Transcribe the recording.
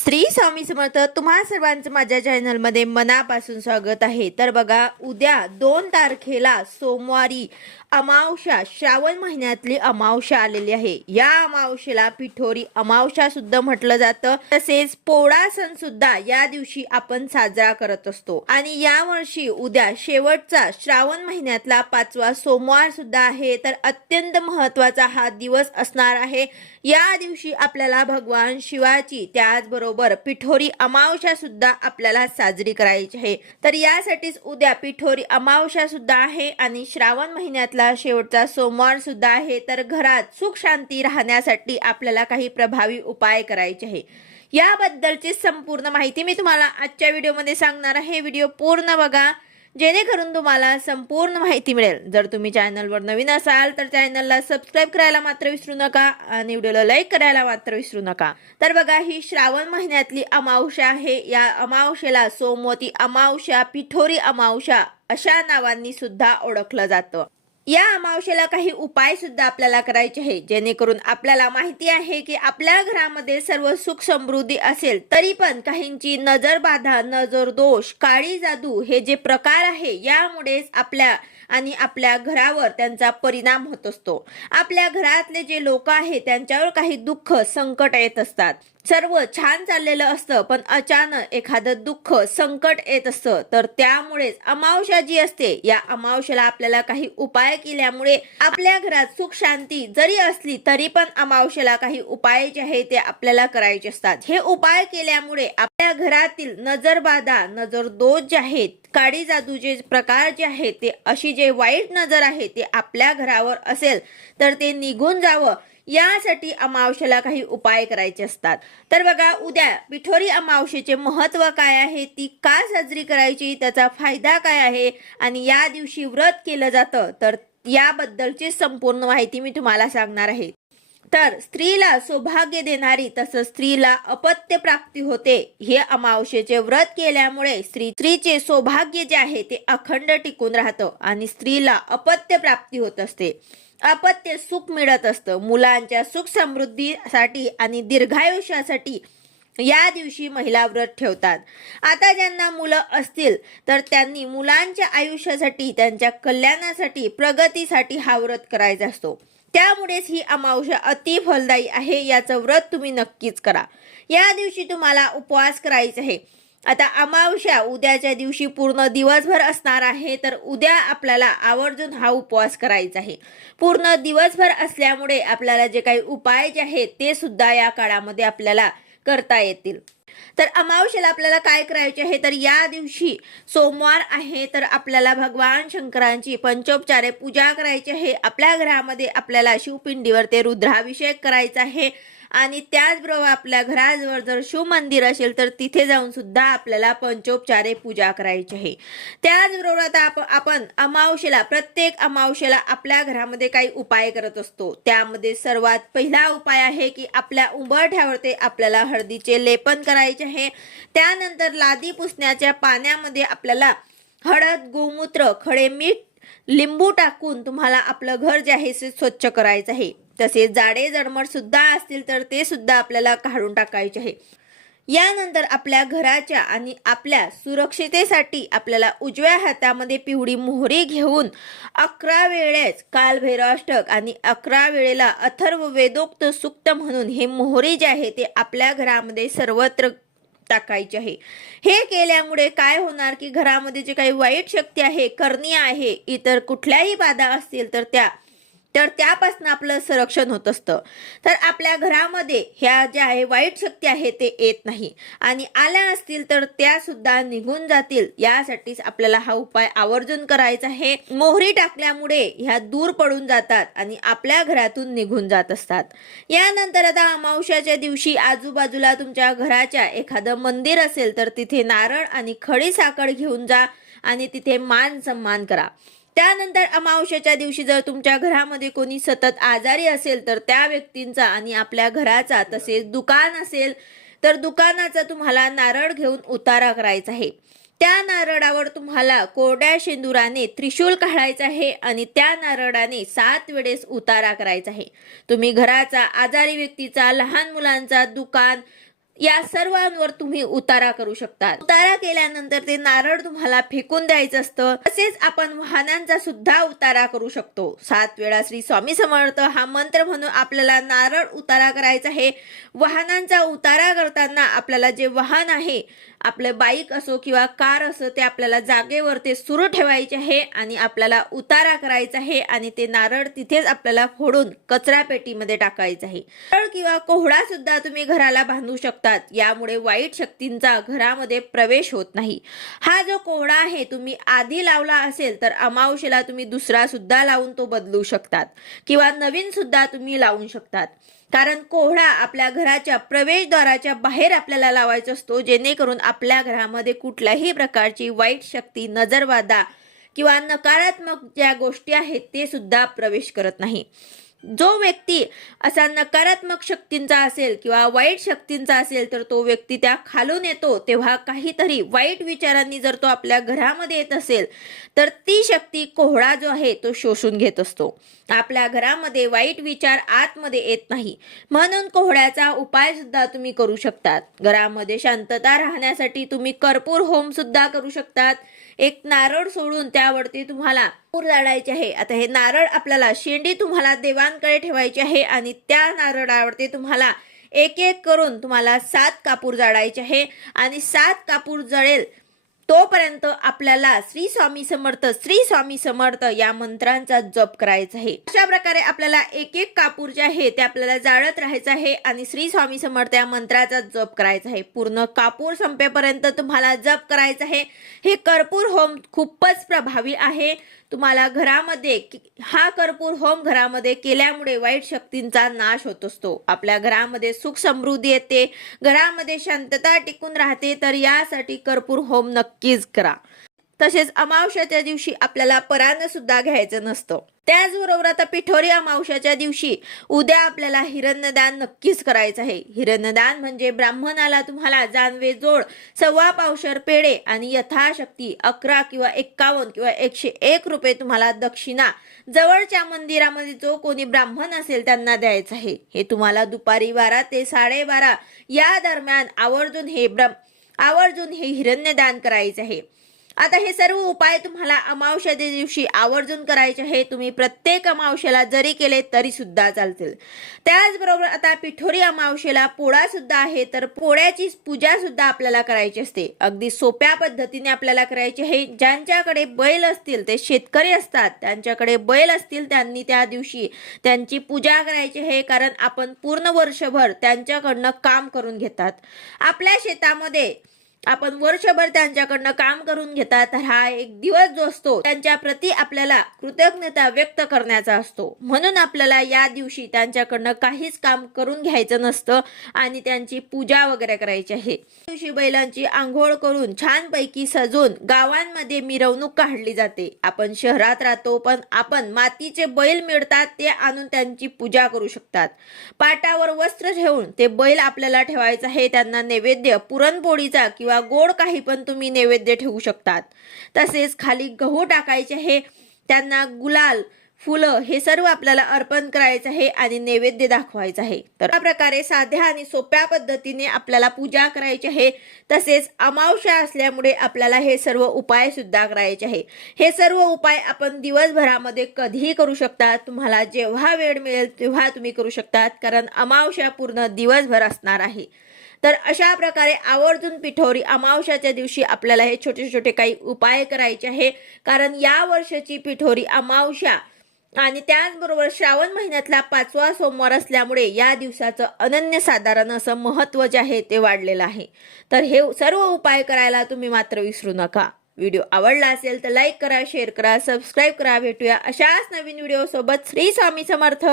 श्री स्वामी समर्थ तुम्हा सर्वांचं माझ्या चॅनलमध्ये मनापासून स्वागत आहे. तर बघा उद्या दोन तारखेला सोमवारी अमावस्या श्रावण महिन्यातली अमावस्या आलेली आहे. या अमावशेला पिठोरी अमावस्या सुद्धा म्हटलं जातं. तसेच पोळा सण सुद्धा या दिवशी आपण साजरा करत असतो. आणि या वर्षी उद्या शेवटचा श्रावण महिन्यातला पाचवा सोमवार सुद्धा आहे. तर अत्यंत महत्त्वाचा हा दिवस असणार आहे. या दिवशी आपल्याला भगवान शिवाची त्याचबरोबर पिठोरी अमावस्या सुद्धा आपल्याला साजरी करायची आहे. तर यासाठीच उद्या पिठोरी अमावस्या सुद्धा आहे. आणि श्रावण महिन्यातला शेवटचा सोमवार सुद्धा आहे तर घरात सुख शांती राहण्यासाठी आपल्याला काही प्रभावी उपाय करायचे आहे. याबद्दलची संपूर्ण माहिती मी तुम्हाला आजच्या व्हिडिओमध्ये सांगणार आहे. व्हिडिओ पूर्ण बघा. जेणेकरून तुम्हाला संपूर्ण माहिती मिळेल. जर तुम्ही चॅनलवर नवीन असाल तर चॅनलला सबस्क्राईब करायला मात्र विसरू नका आणि व्हिडिओला लाईक करायला मात्र विसरू नका. तर बघा ही श्रावण महिन्यातली अमावस्या आहे. या अमावस्येला सोमवती अमावस्या पिठोरी अमावस्या अशा नावांनी सुद्धा ओळखलं जातं. या अमावशेला काही उपाय सुद्धा आपल्याला करायचे आहे. जेणेकरून आपल्याला माहिती आहे की आपल्या घरामध्ये सर्व सुख समृद्धी असेल तरी पण काहींची नजर बाधा नजर दोष काळी जादू हे जे प्रकार आहे यामुळेच आपल्या आणि आपल्या घरावर त्यांचा परिणाम होत असतो. आपल्या घरातले जे लोक आहेत त्यांच्यावर काही दुःख संकट येत असतात. सर्व छान चाललेलं असतं पण अचानक एखादं दुःख संकट येत असतं. तर त्यामुळेच अमावस्या जी असते या अमावश्याला आपल्याला काही उपाय केल्यामुळे आपल्या घरात सुख शांती जरी असली तरी पण अमावश्याला काही उपाय जे आहे ते आपल्याला करायचे असतात. हे उपाय केल्यामुळे आपल्या घरातील नजरबाधा नजरदोष जे आहेत काळी जादूचे प्रकार जे आहेत ते अशी जे वाईट नजर आहे ते आपल्या घरावर असेल तर ते निघून जावं. यासाठी अमावशेला काही उपाय करायचे असतात. तर बघा उद्या पिठोरी अमावशेचे महत्त्व काय आहे ती का साजरी करायची त्याचा फायदा काय आहे आणि या दिवशी व्रत केलं जातं तर याबद्दलची संपूर्ण माहिती मी तुम्हाला सांगणार आहे. तर स्त्रीला सौभाग्य देणारी तसंच स्त्रीला अपत्य प्राप्ती होते. हे अमावस्येचे व्रत केल्यामुळे स्त्री स्त्रीचे सौभाग्य जे आहे ते अखंड टिकून राहतं आणि स्त्रीला अपत्य प्राप्ती होत असते. अपत्य सुख मिळत असतं. मुलांच्या सुख समृद्धीसाठी आणि दीर्घायुष्यासाठी या दिवशी महिला व्रत ठेवतात. आता ज्यांना मुलं असतील तर त्यांनी मुलांच्या आयुष्यासाठी त्यांच्या कल्याणासाठी प्रगतीसाठी हा व्रत करायचा असतो. त्यामुळेच ही अमावस्या अति फलदायी आहे याचं व्रत तुम्ही नक्कीच करा. या दिवशी तुम्हाला उपवास करायचा आहे. आता अमावस्या उद्याच्या दिवशी पूर्ण दिवसभर असणार आहे तर उद्या आपल्याला आवर्जून हा उपवास करायचा आहे. पूर्ण दिवसभर असल्यामुळे आपल्याला जे काही उपाय जे आहेत ते सुद्धा या काळामध्ये आपल्याला करता येतील. तर अमावस्येला आपल्याला काय करायचे आहे? तर या दिवशी सोमवार आहे तर आपल्याला भगवान शंकरांची पंचोपचारे पूजा करायची आहे. आपल्या घरामध्ये आपल्याला शिवपिंडीवर ते रुद्राभिषेक करायचा आहे. आणि त्याचबरोबर आपल्या घराजवळ जर शिव मंदिर असेल तर तिथे जाऊन सुद्धा आपल्याला पंचोपचारे पूजा करायची आहे. त्याचबरोबर आता आपण आपण अमावशेला प्रत्येक अमावशेला आपल्या घरामध्ये काही उपाय करत असतो. त्यामध्ये सर्वात पहिला उपाय आहे की आपल्या उंबरठ्यावरती आपल्याला हळदीचे लेपन करायचे आहे. त्यानंतर लादी पुसण्याच्या पाण्यामध्ये आपल्याला हळद गोमूत्र खडे मीठ लिंबू टाकून तुम्हाला आपलं घर जे आहे ते स्वच्छ करायचं आहे. तसेच जाडे जडमट सुद्धा असतील तर ते सुद्धा आपल्याला काढून टाकायचे आहे. यानंतर आपल्या घराच्या आणि आपल्या सुरक्षितेसाठी आपल्याला उजव्या हातामध्ये पिवळी मोहरी घेऊन अकरा वेळेस कालभैराष्टक आणि अकरा वेळेला अथर्व वेदोक्त सुक्त म्हणून हे मोहरी जे आहे ते आपल्या घरामध्ये सर्वत्र टाकायचे आहे. हे केल्यामुळे काय होणार की घरामध्ये जे काही वाईट शक्ती आहे करणी आहे इतर कुठल्याही बाधा असतील तर त्या तर त्यापासून आपलं संरक्षण होत असतं. तर आपल्या घरामध्ये ह्या ज्या आहे वाईट शक्ती आहे ते येत नाही. आणि आल्या असतील तर त्या सुद्धा निघून जातील. यासाठीच आपल्याला हा उपाय आवर्जून करायचा आहे. मोहरी टाकल्यामुळे ह्या दूर पडून जातात आणि आपल्या घरातून निघून जात असतात. यानंतर आता अमावश्याच्या दिवशी आजूबाजूला तुमच्या घराच्या एखादं मंदिर असेल तर तिथे नारळ आणि खडी साखर घेऊन जा आणि तिथे मान सन्मान करा. त्यानंतर अमावश्याच्या दिवशी जर तुमच्या घरामध्ये कोणी सतत आजारी असेल तर त्या व्यक्तींचा आणि आपल्या घराचा तसेच दुकान असेल तर दुकानाचा तुम्हाला नारळ घेऊन उतारा करायचा आहे. त्या नारळावर तुम्हाला कोरड्या शेंदुराने त्रिशूल काढायचं आहे आणि त्या नारळाने सात वेळेस उतारा करायचा आहे. तुम्ही घराचा आजारी व्यक्तीचा लहान मुलांचा दुकान या सर्वांवर तुम्ही उतारा करू शकता उतारा केल्यानंतर ते नारळ तुम्हाला फेकून द्यायचं असतं. तसेच आपण वाहनांचा सुद्धा उतारा करू शकतो. सात वेळा श्री स्वामी समर्थ हा मंत्र म्हणून आपल्याला नारळ उतारा करायचा आहे. वाहनांचा उतारा करताना आपल्याला जे वाहन आहे आपलं बाईक असो किंवा कार असो ते आपल्याला जागेवर ते सुरू ठेवायचे आहे आणि आपल्याला उतारा करायचा आहे आणि ते नारळ तिथेच आपल्याला फोडून कचरा पेटीमध्ये टाकायचं आहे. नारळ किंवा कोहळा सुद्धा तुम्ही घराला बांधू शकतात. यामुळे वाईट शक्तींचा घरामध्ये प्रवेश होत नाही. हा जो कोहळा आहे तुम्ही आधी लावला असेल तर अमावशेला तुम्ही दुसरा सुद्धा लावून तो बदलू शकतात. किंवा नवीन सुद्धा तुम्ही लावू शकतात. कारण कोहळा आपल्या घराच्या प्रवेशद्वाराच्या बाहेर आपल्याला लावायचा असतो जेणेकरून आपल्या घरामध्ये कुठल्याही प्रकारची वाईट शक्ती नजरवादा किंवा नकारात्मक ज्या गोष्टी आहेत ते सुद्धा प्रवेश करत नाही. जो व्यक्ती असा नकारात्मक शक्तींचा असेल किंवा वाईट शक्तींचा असेल तर तो व्यक्ती त्या खालून येतो. तेव्हा काहीतरी वाईट विचारांनी जर तो आपल्या घरामध्ये येत असेल तर ती शक्ती कोहळा जो आहे तो शोषून घेत असतो. आपल्या घरामध्ये वाईट विचार आतमध्ये येत नाही. म्हणून कोहळ्याचा उपाय सुद्धा तुम्ही करू शकतात. घरामध्ये शांतता राहण्यासाठी तुम्ही कर्पूर होम सुद्धा करू शकतात. एक नारळ सोडून त्यावरती तुम्हाला पूर जाळायचे आहे. आता हे नारळ आपल्याला शेंडी तुम्हाला देवांकडे ठेवायची आहे आणि त्या नारळावरती तुम्हाला एक एक करून तुम्हाला सात कापूर जाळायचे आहे. आणि सात कापूर जळेल तोपर्यंत आपल्याला श्री स्वामी समर्थ श्री स्वामी समर्थ या मंत्रांचा जप करायचा आहे. अशा प्रकारे आपल्याला एक एक कापूर जे आहे ते आपल्याला जाळत राहायचं आहे आणि श्री स्वामी समर्थ या मंत्राचा जप करायचा आहे. पूर्ण कापूर संपेपर्यंत तुम्हाला जप करायचं आहे. हे कर्पूर होम खूपच प्रभावी आहे. तुम्हाला घरामध्ये हा कर्पूर होम घरामध्ये केल्यामुळे वाईट शक्तींचा नाश होत असतो. आपल्या घरामध्ये सुख समृद्धी येते. घरामध्ये शांतता टिकून राहते. तर यासाठी कर्पूर होम नक्कीच करा. तसेच अमावस्याच्या दिवशी आपल्याला परान्न सुद्धा घ्यायचं नसतं. त्याचबरोबर आता पिठोरी अमावस्याच्या दिवशी उद्या आपल्याला हिरण्यदान नक्कीच करायचं आहे. हिरण्यदान म्हणजे ब्राह्मणाला तुम्हाला जानवे जोड सव्वा पावशर पेढे आणि यथाशक्ती अकरा किंवा एक्कावन्न किंवा एकशे एक रुपये तुम्हाला दक्षिणा जवळच्या मंदिरामध्ये जो कोणी ब्राह्मण असेल त्यांना द्यायचं आहे. हे तुम्हाला दुपारी बारा ते साडेबारा या दरम्यान आवर्जून हे ब्रह्म आवर्जून हे हिरण्यदान करायचे आहे. आता हे सर्व उपाय तुम्हाला अमावस्याच्या दिवशी आवर्जून करायचे हे तुम्ही प्रत्येक अमावश्याला जरी केले तरी सुद्धा चालतील. त्याचबरोबर आता पिठोरी अमावशेला पोळा सुद्धा आहे तर पोळ्याची पूजा सुद्धा आपल्याला करायची असते. अगदी सोप्या पद्धतीने आपल्याला करायची हे ज्यांच्याकडे बैल असतील ते शेतकरी असतात. त्यांच्याकडे बैल असतील त्यांनी त्या दिवशी त्यांची पूजा करायची आहे कारण आपण पूर्ण वर्षभर त्यांच्याकडनं काम करून घेतात. आपल्या शेतामध्ये आपण वर्षभर त्यांच्याकडनं काम करून घेतात तर हा एक दिवस जो असतो त्यांच्या प्रती आपल्याला कृतज्ञता व्यक्त करण्याचा असतो. म्हणून आपल्याला या दिवशी त्यांच्याकडनं काहीच काम करून घ्यायचं नसतं आणि त्यांची पूजा वगैरे करायची आहे. दिवशी बैलांची आंघोळ करून छानपैकी सजून गावांमध्ये मिरवणूक काढली जाते. आपण शहरात राहतो पण आपण मातीचे बैल मिळतात ते आणून त्यांची पूजा करू शकतात. पाटावर वस्त्र ठेवून ते बैल आपल्याला ठेवायचं आहे. त्यांना नैवेद्य पुरणपोळीचा किंवा किंवा गोड काही पण तुम्ही नैवेद्य ठेवू शकतात. तसेच खाली गहू टाकायचे आहे त्यांना गुलाल फुलं हे सर्व आपल्याला अर्पण करायचं आहे आणि नैवेद्य दाखवायचं आहे. तर अशा प्रकारे साध्या आणि सोप्या पद्धतीने आपल्याला पूजा करायची आहे. तसेच अमावश्या असल्यामुळे आपल्याला हे सर्व उपाय सुद्धा करायचे आहे. हे सर्व उपाय आपण दिवसभरामध्ये कधीही करू शकता तुम्हाला जेव्हा वेळ मिळेल तेव्हा तुम्ही करू शकतात. कारण अमावश्या पूर्ण दिवसभर असणार आहे. तर अशा प्रकारे आवर्जून पिठोरी अमावश्याच्या दिवशी आपल्याला हे छोटे छोटे काही उपाय करायचे आहे. कारण या वर्षाची पिठोरी अमावश्या आणि त्याचबरोबर श्रावण महिन्यातला पाचवा सोमवार असल्यामुळे या दिवसाचं अनन्यसाधारण असं महत्त्व जे आहे ते वाढलेलं आहे. तर हे सर्व उपाय करायला तुम्ही मात्र विसरू नका. व्हिडिओ आवडला असेल तर लाईक करा शेअर करा सबस्क्राईब करा. भेटूया अशाच नवीन व्हिडिओसोबत. श्री स्वामी समर्थ.